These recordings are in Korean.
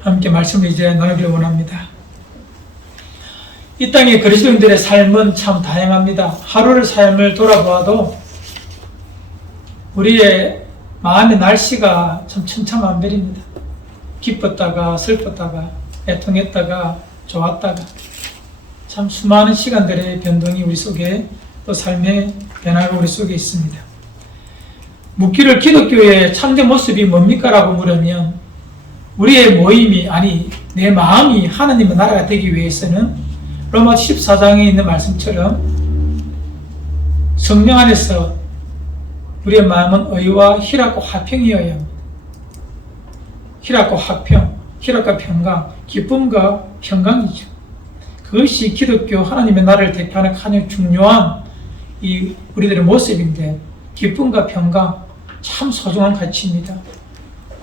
함께 말씀을 이제 나누기를 원합니다. 이 땅의 그리스도인들의 삶은 참 다양합니다. 하루를 삶을 돌아보아도 우리의 마음의 날씨가 참 천차만별입니다. 기뻤다가 슬펐다가 애통했다가 좋았다가 참 수많은 시간들의 변동이 우리 속에 또 삶의 변화가 우리 속에 있습니다. 묻기를 기독교의 참된 모습이 뭡니까? 라고 물으면 우리의 모임이 아니 내 마음이 하나님의 나라가 되기 위해서는 로마 14장에 있는 말씀처럼 성령 안에서 우리의 마음은 의와 희락과 화평이어야 합니다. 희락과 화평, 희락과 평강, 기쁨과 평강이죠. 그것이 기독교 하나님의 나라를 대표하는 가장 중요한 이 우리들의 모습인데 기쁨과 평강 참 소중한 가치입니다.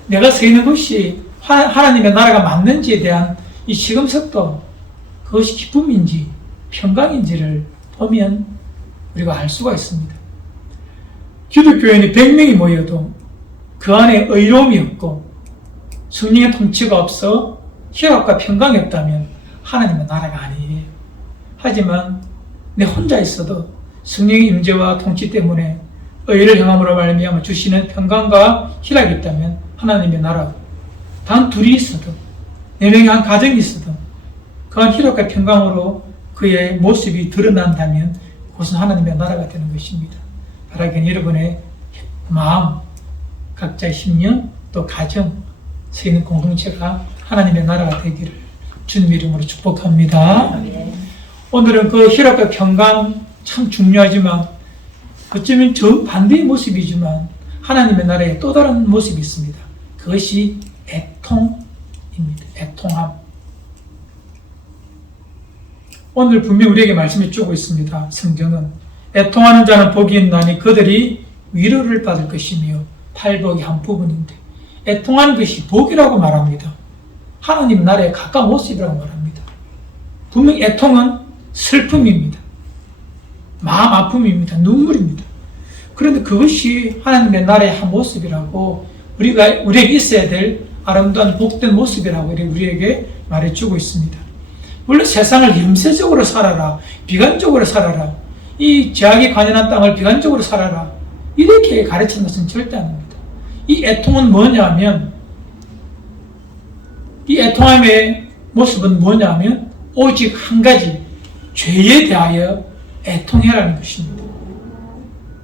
내가 서 있는 것이 하나님의 나라가 맞는지에 대한 이 시금석도 그것이 기쁨인지 평강인지를 보면 우리가 알 수가 있습니다. 기독교인이 100명이 모여도 그 안에 의로움이 없고 성령의 통치가 없어 희락과 평강이 없다면 하나님의 나라가 아니에요. 하지만 내 혼자 있어도 성령의 임재와 통치 때문에 의를 행함으로 말미암아 주시는 평강과 희락이 있다면 하나님의 나라고 단 둘이 있어도 4명의 한 가정이 있어도 그한 희락과 평강으로 그의 모습이 드러난다면 그것은 하나님의 나라가 되는 것입니다. 바라기는 여러분의 마음, 각자의 심령, 또 가정, 서 있는 공동체가 하나님의 나라가 되기를 주님 이름으로 축복합니다. 오늘은 그 희락과 평강 참 중요하지만 어쩌면 정반대의 모습이지만 하나님의 나라에 또 다른 모습이 있습니다. 그것이 애통입니다. 애통함. 오늘 분명히 우리에게 말씀해 주고 있습니다. 성경은 애통하는 자는 복이 있나니 그들이 위로를 받을 것이며 팔복의 한 부분인데 애통하는 것이 복이라고 말합니다. 하나님 나라에 가까운 모습이라고 말합니다. 분명 애통은 슬픔입니다. 마음 아픔입니다. 눈물입니다. 그런데 그것이 하나님의 나라의 한 모습이라고 우리에게 있어야 될 아름다운 복된 모습이라고 우리에게 말해주고 있습니다. 물론 세상을 염세적으로 살아라, 비관적으로 살아라, 이 죄악이 관연한 땅을 비관적으로 살아라 이렇게 가르치는 것은 절대 아닙니다. 이 애통은 뭐냐면 이 애통함의 모습은 뭐냐면 오직 한 가지 죄에 대하여 애통해라는 것입니다.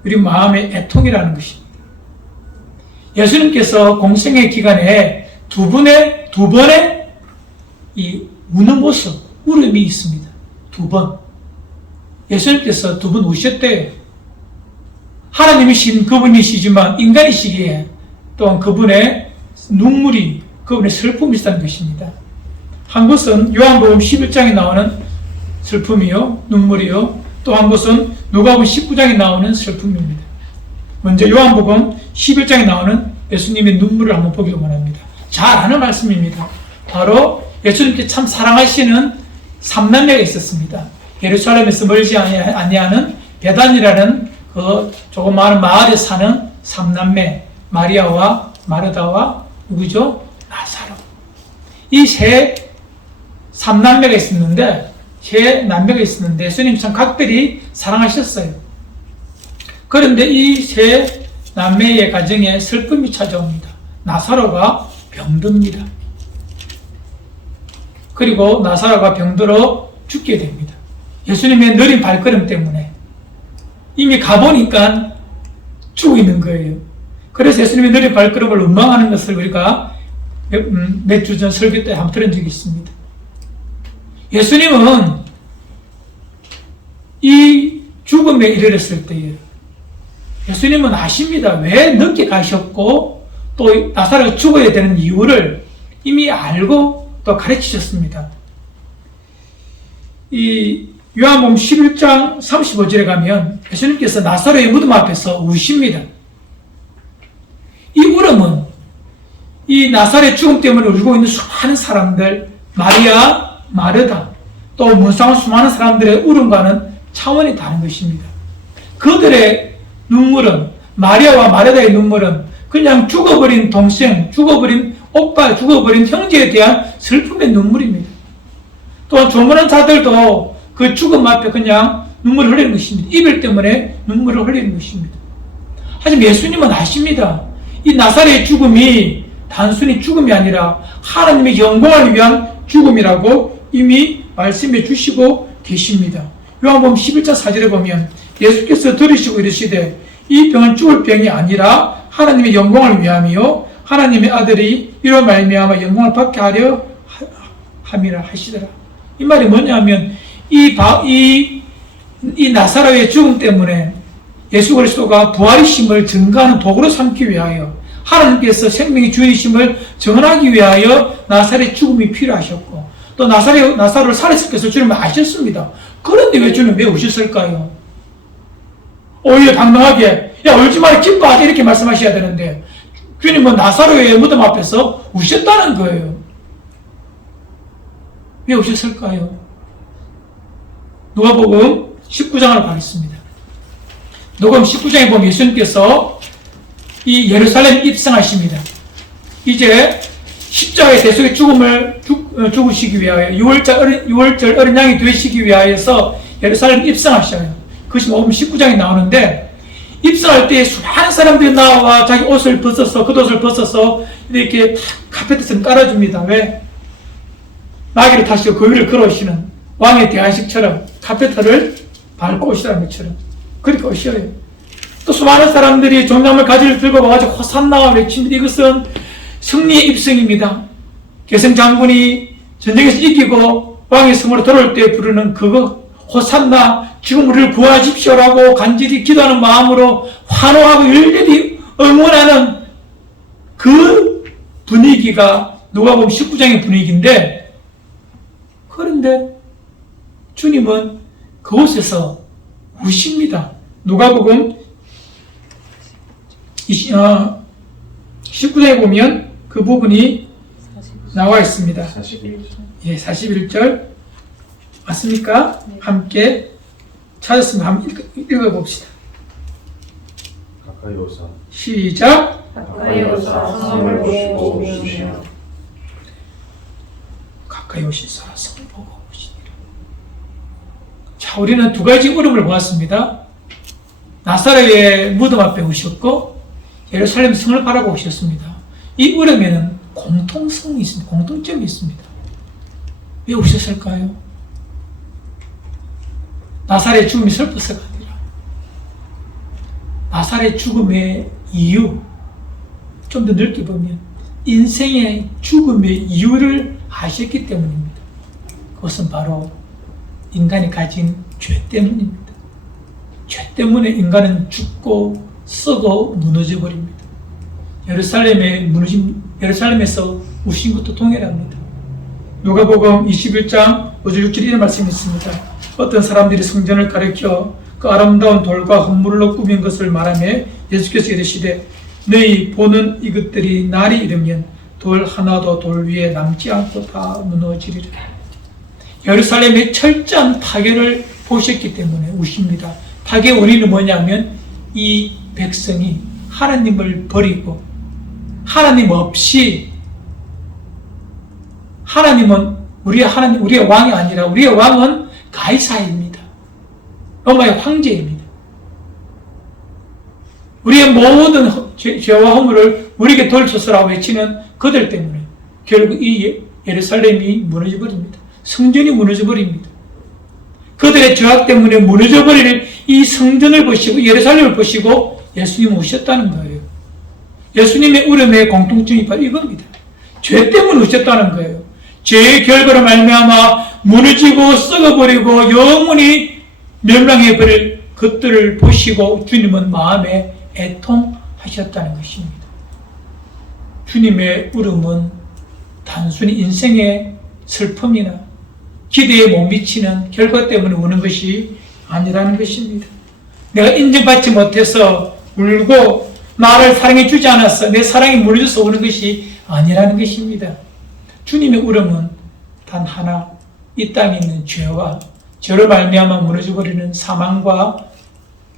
우리 마음의 애통이라는 것입니다. 예수님께서 공생의 기간에 두 번의 이 우는 모습, 울음이 있습니다. 2번. 예수님께서 2번 우셨대요. 하나님이신 그분이시지만 인간이시기에 또한 그분의 눈물이, 그분의 슬픔이 있다는 것입니다. 한 곳은 요한복음 11장에 나오는 슬픔이요, 눈물이요. 또 한 곳은 누가복음 19장에 나오는 슬픔입니다. 먼저 요한복음 11장에 나오는 예수님의 눈물을 한번 보기를 원합니다. 잘 아는 말씀입니다. 바로 예수님께 참 사랑하시는 3남매가 있었습니다. 예루살렘에서 멀지 아니하는 베단이라는 그 조그마한 마을에 사는 3남매 마리아와 마르다와 누구죠? 나사로. 이 3남매가 있었는데 예수님 참 각별히 사랑하셨어요. 그런데 이 3남매의 가정에 슬픔이 찾아옵니다. 나사로가 병듭니다. 그리고 나사로가 병들어 죽게 됩니다. 예수님의 느린 발걸음 때문에 이미 가보니까 죽어 있는 거예요. 그래서 예수님의 느린 발걸음을 원망하는 것을 우리가 몇 주 전 설교 때 한번 들은 적이 있습니다. 예수님은 이 죽음에 이르렀을 때에 예수님은 아십니다. 왜 늦게 가셨고 또 나사로가 죽어야 되는 이유를 이미 알고 또 가르치셨습니다. 이 요한복음 11장 35절에 가면 예수님께서 나사로의 무덤 앞에서 우십니다. 이 울음은 이 나사로의 죽음 때문에 울고 있는 수많은 사람들, 마리아, 마르다, 또 문상한 수많은 사람들의 울음과는 차원이 다른 것입니다. 그들의 눈물은, 마리아와 마르다의 눈물은 그냥 죽어버린 동생, 죽어버린 오빠, 죽어버린 형제에 대한 슬픔의 눈물입니다. 또한 조문한 자들도 그 죽음 앞에 그냥 눈물을 흘리는 것입니다. 이별 때문에 눈물을 흘리는 것입니다. 하지만 예수님은 아십니다. 이 나사렛의 죽음이 단순히 죽음이 아니라 하나님의 영광을 위한 죽음이라고 이미 말씀해 주시고 계십니다. 요한복음 11장 4절에 보면 예수께서 들으시고 이르시되 이 병은 죽을 병이 아니라 하나님의 영광을 위함이요 하나님의 아들이 이로 말미암아 영광을 받게 하려 함이라 하시더라. 이 말이 뭐냐면 이 나사로의 죽음 때문에 예수 그리스도가 부활이심을 증거하는 도구로 삼기 위하여 하나님께서 생명의 주인이심을 전하기 위하여 나사로의 죽음이 필요하셨고 또 나사로를 살렸을 것을 주님은 아셨습니다. 그런데 왜 주님 왜 오셨을까요? 오히려 당당하게 야 울지 마라 기뻐하자 이렇게 말씀하셔야 되는데 주님은 나사로의 무덤 앞에서 우셨다는 거예요. 왜 오셨을까요? 누가복음 19장을 가겠습니다. 누가복음 19장에 보면 예수님께서 이 예루살렘 입성하십니다. 이제 십자가의 대속의 죽음을 죽으시기 위하여 6월절 어린 양이 되시기 위하여서 예루살렘 입성하셔요. 그것이 복음 19장에 나오는데 입성할 때 수많은 사람들이 나와 자기 옷을 벗어서 겉옷을 벗어서 이렇게 카페트처럼 깔아줍니다. 왜? 나귀를 타시고 그 위를 걸어오시는 왕의 대안식처럼 카페트를 밟고 오시라는 것처럼 그렇게 오셔요. 또 수많은 사람들이 종려물 가지를 들고 와가지고 호산나 외칩니다. 이것은 승리의 입성입니다. 계승 장군이 전쟁에서 이기고 왕의 성으로 돌아올 때 부르는 그거 호산나 지금 우리를 구하십시오라고 간절히 기도하는 마음으로 환호하고 열렬히 응원하는 그 분위기가 누가복음 19장의 분위기인데 그런데 주님은 그곳에서 우십니다. 누가복음 19장에 보면 그 부분이 나와 있습니다. 41절. 예, 41절 맞습니까? 네. 함께 찾았으면 한번 읽어봅시다. 가까이 오사 시작. 가까이 오사 성을 보시고 오시며 가까이 오시사 성을 보고 오시니라. 자, 우리는 두 가지 울음을 보았습니다. 나사렛의 무덤 앞에 오셨고 예루살렘 성을 바라보셨습니다. 이 울음에는 공통성이 있습니다. 공통점이 있습니다. 왜 오셨을까요? 나사렛 죽음이 슬퍼서가 아니라 나사렛 죽음의 이유, 좀 더 넓게 보면 인생의 죽음의 이유를 아셨기 때문입니다. 그것은 바로 인간이 가진 죄 때문입니다. 죄 때문에 인간은 죽고 썩어 무너져 버립니다. 예루살렘에서 우신 것도 동일합니다. 누가복음 21장 5절 6절 이런 말씀이 있습니다. 어떤 사람들이 성전을 가리켜 그 아름다운 돌과 헌물로 꾸민 것을 말하며 예수께서 이르시되 너희 보는 이것들이 날이 이르면 돌 하나도 돌 위에 남지 않고 다 무너지리라. 예루살렘의 철저한 파괴를 보셨기 때문에 우십니다. 파괴의 원인은 뭐냐면 이 백성이 하나님을 버리고 하나님 없이 하나님은 우리의 왕이 아니라 우리의 왕은 가이사입니다. 로마의 황제입니다. 우리의 모든 죄와 허물을 우리에게 돌쳐서라고 외치는 그들 때문에 결국 이 예루살렘이 무너져버립니다. 성전이 무너져버립니다. 그들의 죄악 때문에 무너져버릴 이 성전을 보시고 예루살렘을 보시고 예수님은 우셨다는 거예요. 예수님의 울음의 공통점이 바로 이겁니다. 죄 때문에 우셨다는 거예요. 죄의 결과로 말미암아 무너지고 썩어버리고 영원히 멸망해버릴 것들을 보시고 주님은 마음에 애통하셨다는 것입니다. 주님의 울음은 단순히 인생의 슬픔이나 기대에 못 미치는 결과 때문에 우는 것이 아니라는 것입니다. 내가 인정받지 못해서 울고 나를 사랑해 주지 않았어. 내 사랑이 무너져서 우는 것이 아니라는 것입니다. 주님의 울음은 단 하나, 이 땅에 있는 죄와 죄로 말미암아 무너져버리는 사망과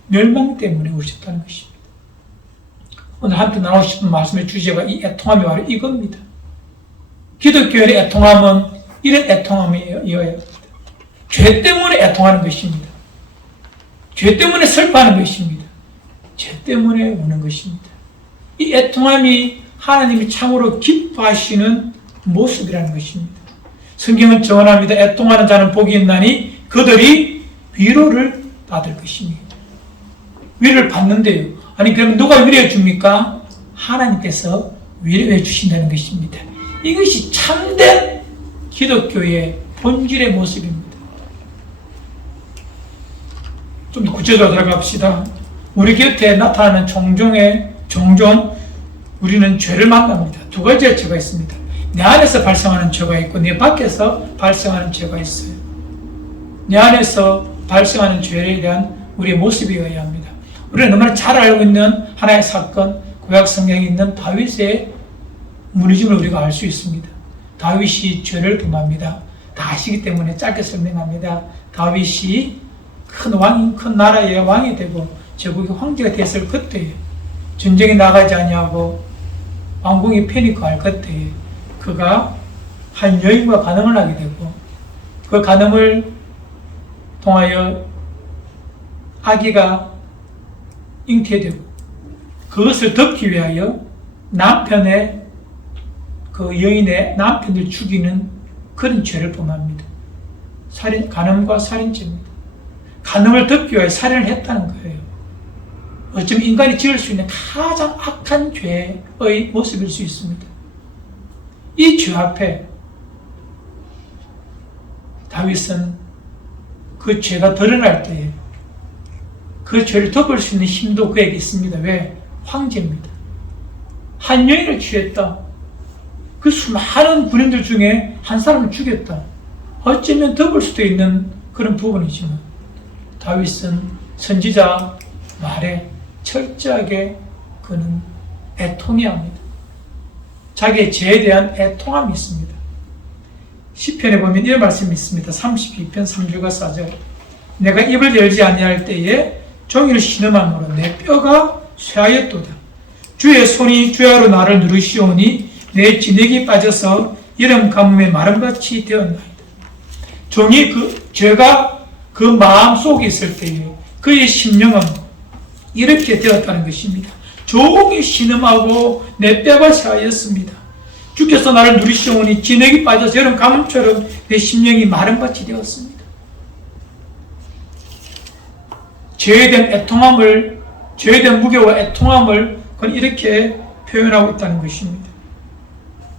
멸망 때문에 오셨다는 것입니다. 오늘 한테 나누고 싶은 말씀의 주제가 이 애통함이 바로 이겁니다. 기독교의 애통함은 이런 애통함이어야 합니다. 죄 때문에 애통하는 것입니다. 죄 때문에 슬퍼하는 것입니다. 죄 때문에 우는 것입니다. 이 애통함이 하나님이 참으로 기뻐하시는 모습이라는 것입니다. 성경은 증언합니다. 애통하는 자는 복이 있나니 그들이 위로를 받을 것입니다. 위로를 받는데요. 아니 그럼 누가 위로해 줍니까? 하나님께서 위로해 주신다는 것입니다. 이것이 참된 기독교의 본질의 모습입니다. 좀 더 구체적으로 들어갑시다. 우리 곁에 나타나는 종종 우리는 죄를 만납니다. 두 가지의 죄가 있습니다. 내 안에서 발생하는 죄가 있고 내 밖에서 발생하는 죄가 있어요. 내 안에서 발생하는 죄에 대한 우리의 모습이어야 합니다. 우리는 너무나 잘 알고 있는 하나의 사건, 구약 성경에 있는 다윗의 무너짐을 우리가 알 수 있습니다. 다윗이 죄를 범합니다. 다 아시기 때문에 짧게 설명합니다. 다윗이 큰 나라의 왕이 되고 제국의 황제가 됐을 그때에 전쟁에 나가지 아니하고 왕궁이 편히 구할 그때에 그가 한 여인과 간음을 하게 되고 그 간음을 통하여 아기가 잉태되고 그것을 덮기 위하여 그 여인의 남편을 죽이는 그런 죄를 범합니다. 간음과 살인죄입니다. 간음을 덮기 위하여 살인을 했다는 거예요. 어쩌면 인간이 지을 수 있는 가장 악한 죄의 모습일 수 있습니다. 이 죄 앞에 다윗은 그 죄가 드러날 때에 그 죄를 덮을 수 있는 힘도 그에게 있습니다. 왜? 황제입니다. 한 여인을 취했다. 그 수많은 군인들 중에 한 사람을 죽였다. 어쩌면 덮을 수도 있는 그런 부분이지만 다윗은 선지자 말에 철저하게 그는 애통해야 합니다. 자기의 죄에 대한 애통함이 있습니다. 시편에 보면 이런 말씀이 있습니다. 32편 3절과 4절. 내가 입을 열지 아니할 때에 종일 신음함으로 내 뼈가 쇠하였도다. 주의 손이 주야로 나를 누르시오니 내 진액이 빠져서 여름 가뭄에 마른 밭이 되었나이다. 종이 죄가 그 마음 속에 있을 때에 그의 심령은 이렇게 되었다는 것입니다. 종이 신음하고 내 뼈가 쇠하였습니다. 주께서 나를 누리시오니 진액이 빠져서 여름 가뭄처럼 내 심령이 마른 밭이 되었습니다. 죄에 대한 애통함을, 죄에 대한 무게와 애통함을 그건 이렇게 표현하고 있다는 것입니다.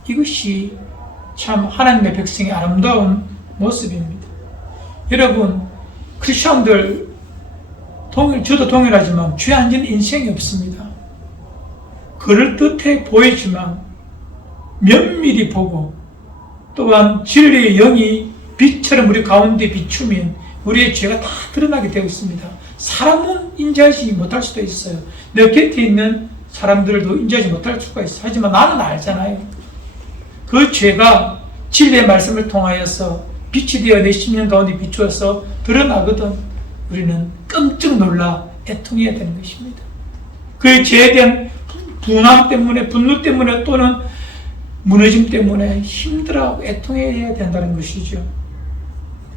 이것이 참 하나님의 백성의 아름다운 모습입니다. 여러분, 크리스천들 저도 동일하지만 죄 안 지는 인생이 없습니다. 그럴듯해 보이지만 면밀히 보고 또한 진리의 영이 빛처럼 우리 가운데 비추면 우리의 죄가 다 드러나게 되어 있습니다. 사람은 인지하지 못할 수도 있어요. 내 곁에 있는 사람들도 인지하지 못할 수가 있어요. 하지만 나는 알잖아요. 그 죄가 진리의 말씀을 통하여서 빛이 되어 내 심령 가운데 비추어서 드러나거든 우리는 깜짝 놀라 애통해야 되는 것입니다. 그 죄에 대한 분함 때문에, 분노 때문에 또는 무너짐 때문에 힘들어하고 애통해야 된다는 것이죠.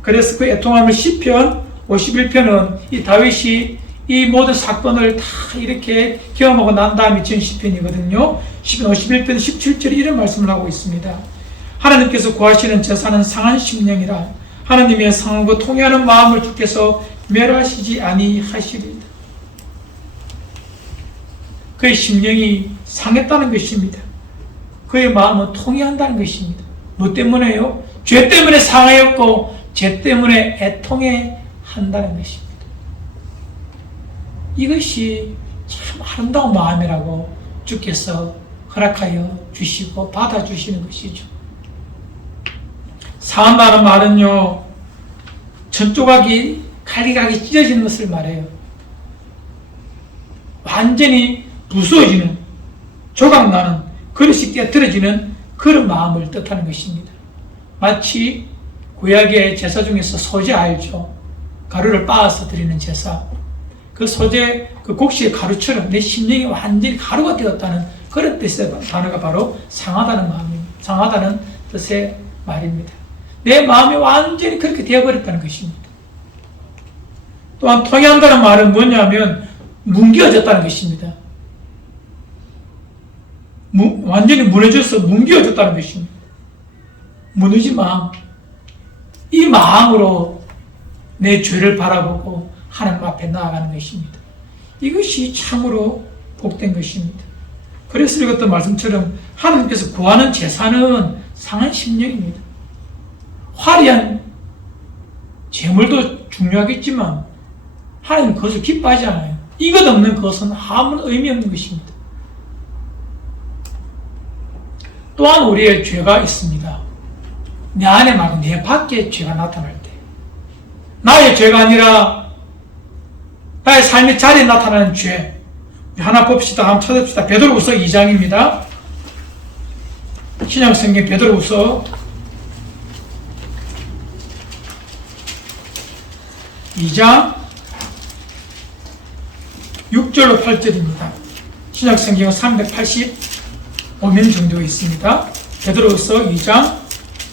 그래서 그 애통함을 시편 51편은 이 다윗이 이 모든 사건을 다 이렇게 경험하고 난 다음에 지은 시편이거든요. 시편 51편 17절에 이런 말씀을 하고 있습니다. 하나님께서 구하시는 제사는 상한 심령이라 하나님의 상하고 통회하는 마음을 주께서 멸하시지 아니하시리이다. 그의 심령이 상했다는 것입니다. 그의 마음은 통회한다는 것입니다. 뭐 때문에요? 죄 때문에 상하였고 죄 때문에 애통해 한다는 것입니다. 이것이 참 아름다운 마음이라고 주께서 허락하여 주시고 받아주시는 것이죠. 상한다는 말은요, 전조각이 칼리각이 찢어지는 것을 말해요. 완전히 부서지는, 조각나는, 그릇이 깨트려지는 그런 마음을 뜻하는 것입니다. 마치 구약의 제사 중에서 소제 알죠? 가루를 빻아서 드리는 제사, 그 소재, 그 곡식의 가루처럼 내 심령이 완전히 가루가 되었다는 그런 뜻의 단어가 바로 상하다는 마음입니다. 상하다는 뜻의 말입니다. 내 마음이 완전히 그렇게 되어버렸다는 것입니다. 또한 통해한다는 말은 뭐냐면 뭉개어졌다는 것입니다. 완전히 무너져서 뭉개어졌다는 것입니다. 무너진 마음, 이 마음으로 내 죄를 바라보고 하나님 앞에 나아가는 것입니다. 이것이 참으로 복된 것입니다. 그래서 읽었던 말씀처럼 하나님께서 구하는 제사는 상한 심령입니다. 화려한 재물도 중요하겠지만 하나님 그것을 기뻐하지 않아요. 이것 없는 것은 아무런 의미 없는 것입니다. 또한 우리의 죄가 있습니다. 내 안에 말고 내 밖에 죄가 나타날 때, 나의 죄가 아니라 나의 삶의 자리에 나타나는 죄, 하나 봅시다. 한번 찾읍시다. 베드로후서 2장입니다. 신약성경 베드로후서 2장 6절로 8절입니다. 신약성경은 385면 정도 있습니다. 베드로후서 2장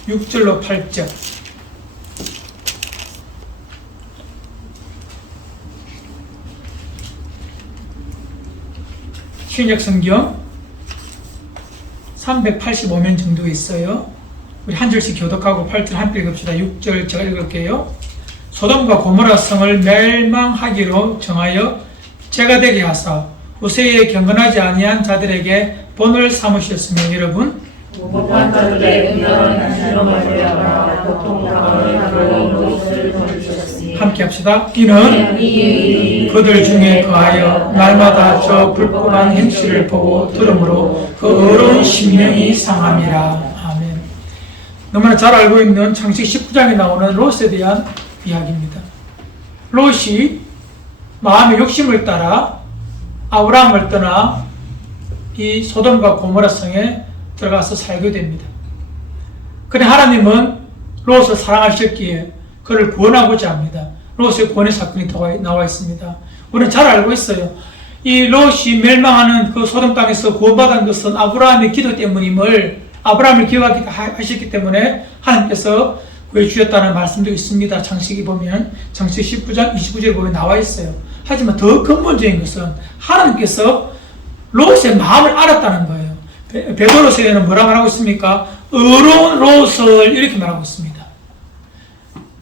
6절로 8절. 신약성경 385면 정도 있어요. 우리 한 절씩 교독하고 8절 함께 읽읍시다. 6절 제가 읽을게요. 소돔과 고모라 성을 멸망하기로 정하여 죄가 되게 하사 후세에 경건하지 아니한 자들에게 본을 삼으셨으며, 여러분 못한 자들의 부당한 실험을 되어라 고통당하는 그런 것을 보여주셨으니 함께 합시다. 이는 그들 중에 거하여 날마다 저 불법한 행실을 보고 들음으로 그 어려운 심령이 상함이라. 아멘. 너무나 잘 알고 있는 창세기 19장에 나오는 롯에 대한 이야기입니다. 롯이 마음의 욕심을 따라 아브라함을 떠나 이 소돔과 고모라 성에 들어가서 살게 됩니다. 그런데 하나님은 롯을 사랑하셨기에 그를 구원하고자 합니다. 롯의 구원의 사건이 나와 있습니다. 우리는 잘 알고 있어요. 이 롯이 멸망하는 그 소돔 땅에서 구원받은 것은 아브라함의 기도 때문임을, 아브라함을 기억하셨기 때문에 하나님께서 구해주셨다는 말씀도 있습니다. 창세기 보면, 창세기 19장 29절에 보면 나와 있어요. 하지만 더 근본적인 것은 하나님께서 롯의 마음을 알았다는 거예요. 베드로서에는 뭐라 말하고 있습니까? 의로운 롯을 이렇게 말하고 있습니다.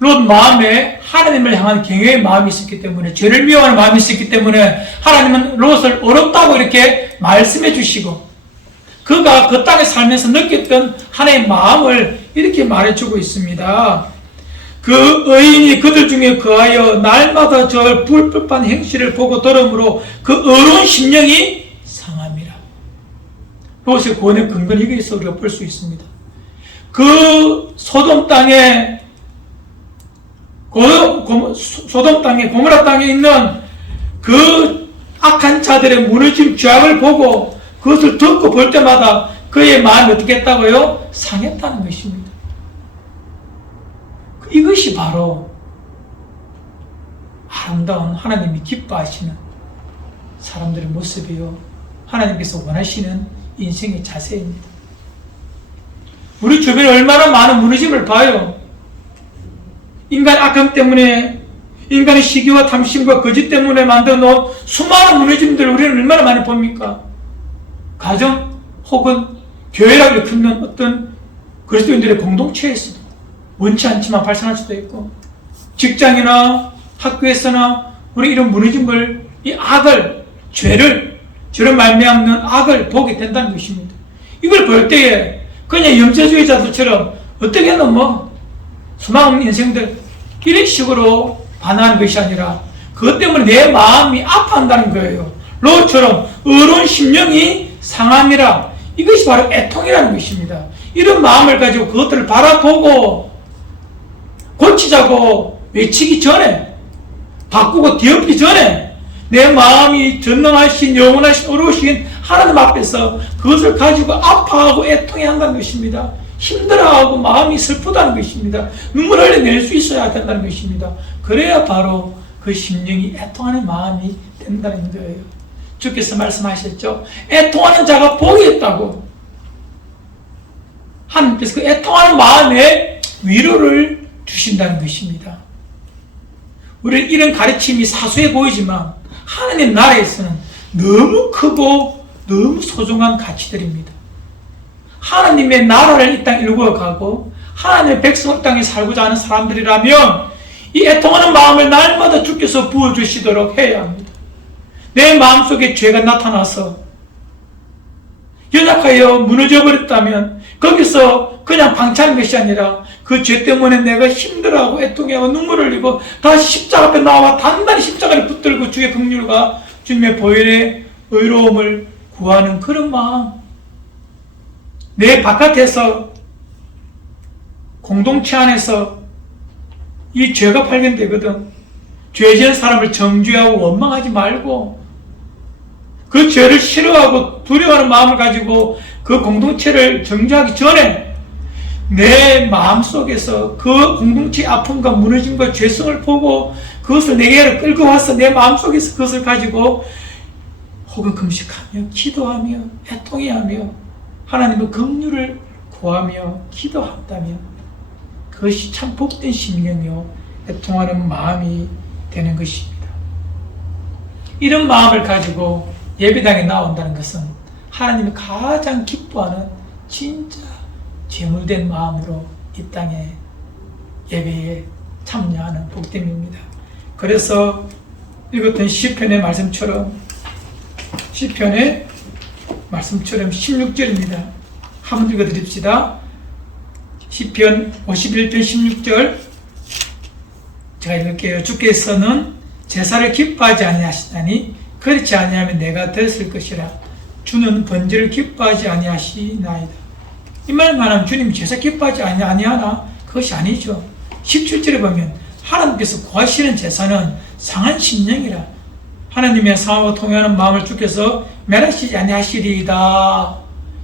롯 마음에 하나님을 향한 경외의 마음이 있었기 때문에, 죄를 미워하는 마음이 있었기 때문에 하나님은 롯을 어렵다고 이렇게 말씀해 주시고, 그가 그 땅에 살면서 느꼈던 하나님의 마음을 이렇게 말해주고 있습니다. 그 의인이 그들 중에 거하여 날마다 저 불법한 행실을 보고 들음으로 그 어려운 심령이 상함이라. 롯의 구원의 근거는 여기서 우리가 볼 수 있습니다. 그 소돔 땅에, 소돔 땅에, 고모라 땅에 있는 그 악한 자들의 무너짐 죄악을 보고 그것을 듣고 볼 때마다 그의 마음이 어떻게 했다고요? 상했다는 것입니다. 이것이 바로 아름다운 하나님이 기뻐하시는 사람들의 모습이요, 하나님께서 원하시는 인생의 자세입니다. 우리 주변에 얼마나 많은 무너짐을 봐요. 인간의 악함 때문에, 인간의 시기와 탐심과 거짓 때문에 만든 수많은 무너짐들을 우리는 얼마나 많이 봅니까? 가정 혹은 교회라고 일컫는 어떤 그리스도인들의 공동체에서도 원치 않지만 발생할 수도 있고, 직장이나 학교에서나 우리 이런 무너짐을, 이 악을, 죄를 말미암는 악을 보게 된다는 것입니다. 이걸 볼 때에 그냥 영재주의자들처럼 어떻게 수많은 인생들 이런 식으로 반응하는 것이 아니라 그것 때문에 내 마음이 아파한다는 거예요. 롯처럼 어려운 심령이 상함이라. 이것이 바로 애통이라는 것입니다. 이런 마음을 가지고 그것들을 바라보고 고치자고 외치기 전에, 바꾸고 뒤엎기 전에 내 마음이 전능하신 영원하신 어려우신 하나님 앞에서 그것을 가지고 아파하고 애통해야 한다는 것입니다. 힘들어하고 마음이 슬프다는 것입니다. 눈물을 흘려낼 수 있어야 된다는 것입니다. 그래야 바로 그 심령이 애통하는 마음이 된다는 거예요. 주께서 말씀하셨죠. 애통하는 자가 복이 있다고. 하나님께서 그 애통하는 마음에 위로를 주신다는 것입니다. 우리는 이런 가르침이 사소해 보이지만 하나님 나라에서는 너무 크고 너무 소중한 가치들입니다. 하나님의 나라를 이 땅에 일구어가고 하나님의 백성 땅에 살고자 하는 사람들이라면 이 애통하는 마음을 날마다 주께서 부어주시도록 해야 합니다. 내 마음속에 죄가 나타나서 연약하여 무너져 버렸다면 거기서 그냥 방치하는 것이 아니라 그 죄 때문에 내가 힘들어하고 애통해하고 눈물을 흘리고 다시 십자가 앞에 나와 단단히 십자가를 붙들고 주의 긍휼과 주님의 보혈의 의로움을 구하는 그런 마음, 내 바깥에서 공동체 안에서 이 죄가 발견되거든. 죄 지은 사람을 정죄하고 원망하지 말고 그 죄를 싫어하고 두려워하는 마음을 가지고 그 공동체를 정죄하기 전에 내 마음속에서 그 공동체의 아픔과 무너짐과 죄성을 보고 그것을 내게로 끌고 와서 내 마음속에서 그것을 가지고 혹은 금식하며 기도하며 애통해하며 하나님의 긍휼을 구하며 기도한다면 그것이 참 복된 심령이요 애통하는 마음이 되는 것입니다. 이런 마음을 가지고 예배당에 나온다는 것은 하나님이 가장 기뻐하는 진짜 제물된 마음으로 이 땅에 예배에 참여하는 복됨입니다. 그래서 읽었던 시편의 말씀처럼 16절입니다. 한번 읽어드립시다. 시편 51편 16절 제가 읽을게요. 주께서는 제사를 기뻐하지 아니하시나니 그렇지 아니하면 내가 들었을 것이라. 주는 번제를 기뻐하지 아니하시나이다. 이 말만 하면 주님이 제사 기뻐하지 아니하나? 그것이 아니죠. 17절에 보면 하나님께서 구하시는 제사는 상한 심령이라. 하나님의 상하고 통회하는 마음을 주께서 멸하시지 아니하시리이다.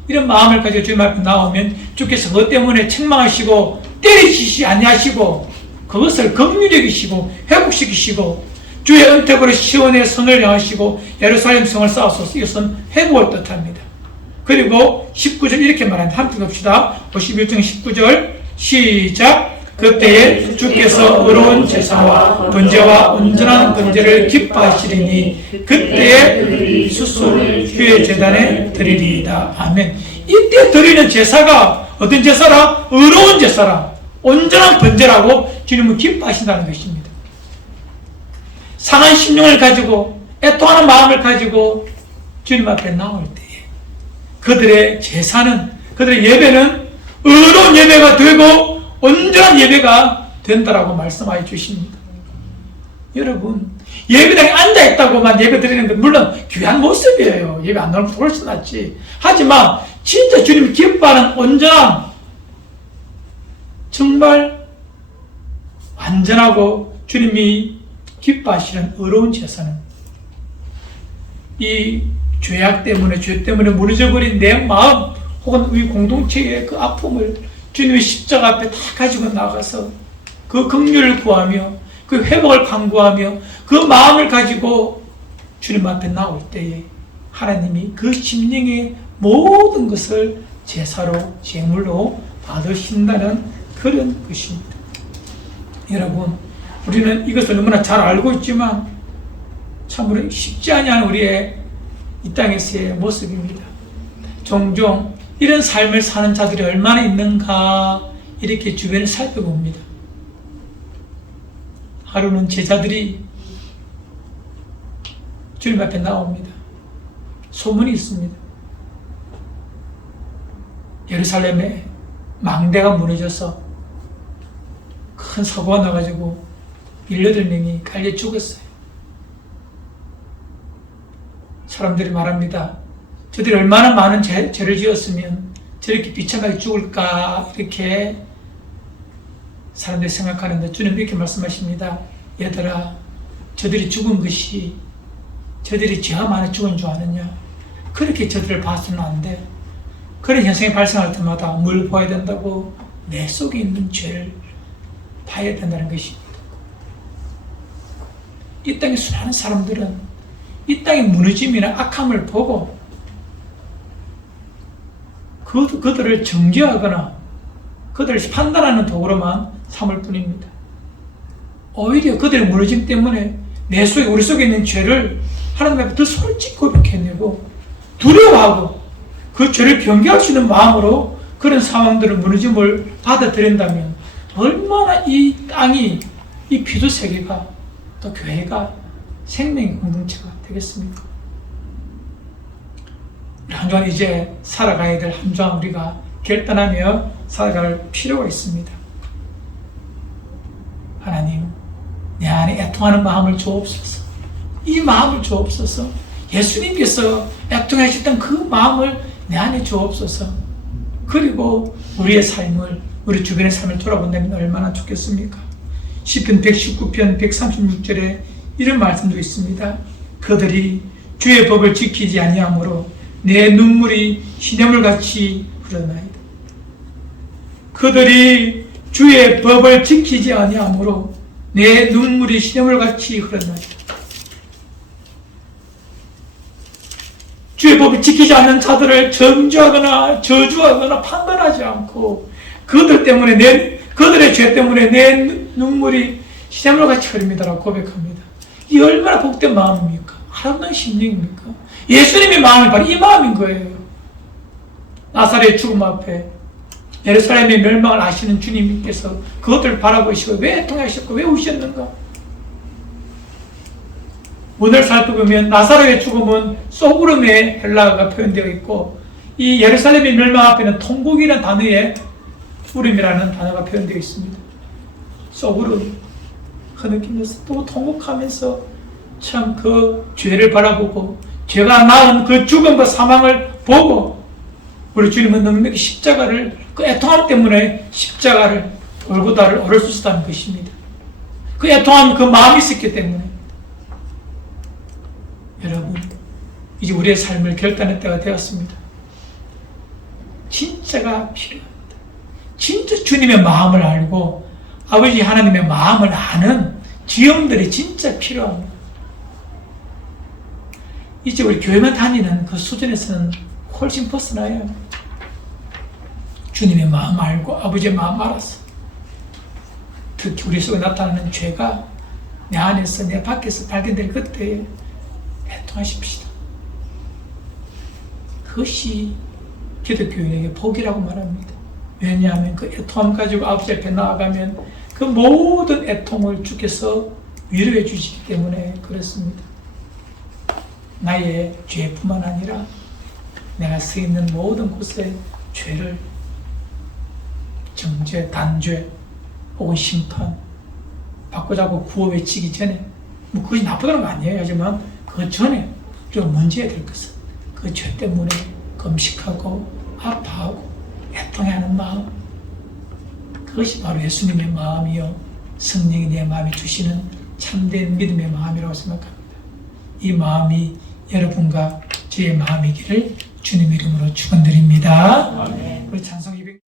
이런 마음을 가지고 주님 앞에 나오면 주께서 그것 때문에 책망하시고 때리시지 아니하시고 그것을 긍휼히 여기시고 회복시키시고 주의 은택으로 시온의 성을 향하시고 예루살렘 성을 쌓아서 이것은 회복을 뜻합니다. 그리고 19절 이렇게 말합니다. 함께 봅시다. 51장 19절 시작. 그때에 주께서 의로운 제사와 번제와 온전한 번제를 기뻐하시리니 그때에 수소를 주의 제단에 드리리이다. 아멘. 이때 드리는 제사가 어떤 제사라? 의로운 제사라. 온전한 번제라고 주님은 기뻐하신다는 것입니다. 상한 심령을 가지고 애통하는 마음을 가지고 주님 앞에 나올 때에 그들의 제사는, 그들의 예배는 의로운 예배가 되고 온전한 예배가 된다라고 말씀하여 주십니다. 여러분, 예배당에 앉아있다고만 예배 드리는 건 물론 귀한 모습이에요. 예배 안 나오면 훨씬 낫지. 하지만 진짜 주님이 기뻐하는 온전한, 정말 완전하고 주님이 기뻐하시는 의로운 제사는 이 죄악 때문에, 죄 때문에 무너져버린 내 마음 혹은 우리 공동체의 그 아픔을 주님의 십자가 앞에 다 가지고 나가서 그 긍휼을 구하며 그 회복을 간구하며 그 마음을 가지고 주님 앞에 나올 때에 하나님이 그 심령의 모든 것을 제사로, 제물로 받으신다는 그런 것입니다. 여러분, 우리는 이것을 너무나 잘 알고 있지만 참으로 쉽지 않은 우리의 이 땅에서의 모습입니다. 종종 이런 삶을 사는 자들이 얼마나 있는가 이렇게 주변을 살펴봅니다. 하루는 제자들이 주님 앞에 나옵니다. 소문이 있습니다. 예루살렘에 망대가 무너져서 큰 사고가 나가지고 18명이 갈려 죽었어요. 사람들이 말합니다. 저들이 얼마나 많은 죄를 지었으면 저렇게 비참하게 죽을까, 이렇게 사람들이 생각하는데 주님 이렇게 말씀하십니다. 얘들아, 저들이 죽은 것이 저들이 죄가 많이 죽은 줄 아느냐? 그렇게 저들을 봐서는 안 돼. 그런 현상이 발생할 때마다 뭘 봐야 된다고? 내 속에 있는 죄를 봐야 된다는 것입니다. 이 땅의 수많은 사람들은 이 땅의 무너짐이나 악함을 보고 그들을 정죄하거나 그들을 판단하는 도구로만 삼을 뿐입니다. 오히려 그들의 무너짐 때문에 우리 속에 있는 죄를 하나님 앞에 더 솔직히 고백해내고 두려워하고 그 죄를 변개할 수 있는 마음으로 그런 상황들을 무너짐을 받아들인다면 얼마나 이 땅이, 이 피조 세계가 또 교회가 생명의 공동체가 되겠습니까? 한 주간 이제 살아가야 될 한 주간 우리가 결단하며 살아갈 필요가 있습니다. 하나님, 내 안에 애통하는 마음을 주옵소서. 이 마음을 주옵소서. 예수님께서 애통하셨던 그 마음을 내 안에 주옵소서. 그리고 우리의 삶을, 우리 주변의 삶을 돌아본다면 얼마나 좋겠습니까? 시편 119편 136절에 이런 말씀도 있습니다. 그들이 주의 법을 지키지 아니하므로 내 눈물이 시냇물같이 흐르나이다. 그들이 주의 법을 지키지 아니하므로 내 눈물이 시냇물같이 흐르나이다. 주의 법을 지키지 않는 자들을 정죄하거나 저주하거나 판단하지 않고 그들 때문에 그들의 죄 때문에 내 눈물이 시냇물같이 흐릅니다라고 고백합니다. 이 얼마나 복된 마음입니까? 아름다운 심령입니까? 예수님의 마음이 바로 이 마음인 거예요. 나사렛 죽음 앞에 예루살렘의 멸망을 아시는 주님께서 그것들을 바라보시고 왜 애통하셨고 왜 우셨는가? 오늘 살펴보면 나사렛의 죽음은 소그름의 헬라어가 표현되어 있고 이 예루살렘의 멸망 앞에는 통곡이라는 단어에 울음이라는 단어가 표현되어 있습니다. 소그름 흐느끼면서 또 통곡하면서 참 그 죄를 바라보고 죄가 낳은 그 죽음과 사망을 보고 우리 주님은 넉넉히 십자가를 그 애통함 때문에 십자가를 골고다를 오를 수 있었다는 것입니다. 그 애통함 그 마음이 있었기 때문에 여러분 이제 우리의 삶을 결단할 때가 되었습니다. 진짜가 필요합니다. 진짜 주님의 마음을 알고 아버지 하나님의 마음을 아는 지형들이 진짜 필요합니다. 이제 우리 교회만 다니는 그 수준에서는 훨씬 벗어나요. 주님의 마음 알고 아버지의 마음 알아서 특히 우리 속에 나타나는 죄가 내 안에서 내 밖에서 발견될 그때에 애통하십시다. 그것이 기독교인에게 복이라고 말합니다. 왜냐하면 그 애통함 가지고 아버지 앞에 나아가면 그 모든 애통을 주께서 위로해 주시기 때문에 그렇습니다. 나의 죄뿐만 아니라 내가 서 있는 모든 곳에 죄를 정죄, 단죄 혹은 심판 받고자고 구호 외치기 전에 뭐 그것이 나쁘다는 거 아니에요. 하지만 그 전에 좀 문제가 될 것은 그 죄 때문에 금식하고 아파하고 애통해하는 마음, 그것이 바로 예수님의 마음이요 성령이 내 마음에 주시는 참된 믿음의 마음이라고 생각합니다. 이 마음이 여러분과 저의 마음이기를 주님 이름으로 축원드립니다. 우리 찬송 200